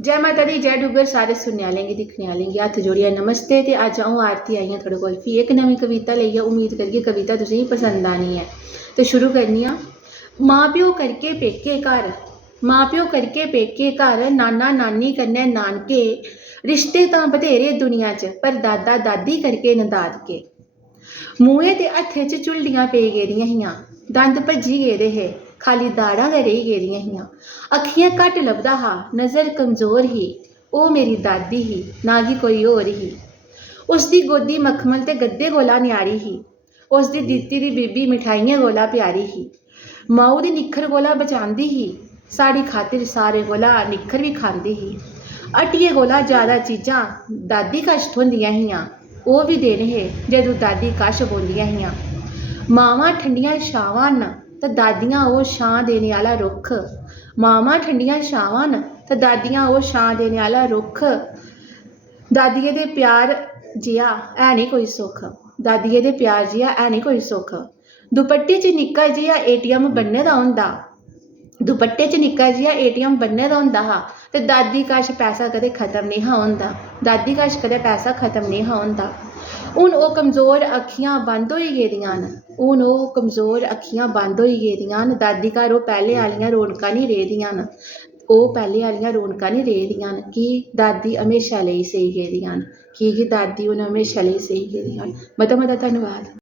जय माता दी, जय डुग्गर, सारे सुनने वाले गी दिखने वाले गी हत्थ जोड़िया नमस्ते। तो अज आऊँ आरती आई हाँ थोड़े कोल फ्ही एक नवी कविता लेइए। उम्मीद करिए कविता तुसेंगी पसंद आनी है। तो शुरू करनी आ। माँ प्यो करके पेके घर, माँ प्यो करके पेके घर, नाना नानी कन्नै नानके, रिश्ते तां बथेरे दुनिया च पर दादा दादी करके न दादके। मूहें ते हत्थें च झुल्लियां पेई गेदियां हियां, दंद भज्जी गेदे हे, खाली दाड़ां गै रेही गेदियां हियां। अक्खियां घट्ट लभदा हा, नज़र कमज़ोर ही, ओह् मेरी दादी ही ना कि कोई होर ही। उसदी गोदी मखमल ते गद्दे कोला न्यारी ही, उसदी दित्ती दी बीबी मिठाइयें कोला प्यारी ही। माऊ दी निक्खर कोला बचांदी ही, साड़ी खातिर सारे कोला निक्खर बी खांदी ही। हट्टिये कोला ज़्यादा चीज़ां दादी कश थ्होंदियां हियां, ओह् बी दिन हे जदूं दादी कश बौंदियां हियां। मावां ठंडियां छावां न ते दादियां ओह् छां देने आह्ला रुक्ख, मावां ठंडियां छावां न ते दादियां ओह् छां देने आह्ला रुक्ख। दादिये दे प्यार जिहा है नी कोई सुख, दादिये दे प्यार जिहा है नी कोई सुख। दुपट्टे च निक्का जिहा ATM बन्ने दा होंदा, दुपट्टे च निक्का जिहा ATM बन्ने दा होंदा हा ते दादी कश पैसा कदें खत्म नहीं हा होंदा, दादी कश कदें पैसा खत्म नहीं हा होंदा। हून ओह् कमज़ोर अक्खियां बंद होई गेदियां न, हून ओह् कमज़ोर अक्खियां बंद होई गेदियां न। दादी घर ओह् पैह्ले आह्लियां रौनकां नहीं रेह्दियां न, ओह् पैह्ले आह्लियां रौनकां नहीं रेह्दियां न कि दादी हमेशा लेई सेई गेदियां न, कि दादी हून हमेशा लेई सेई गेदियां न। मता मता धन्नवाद।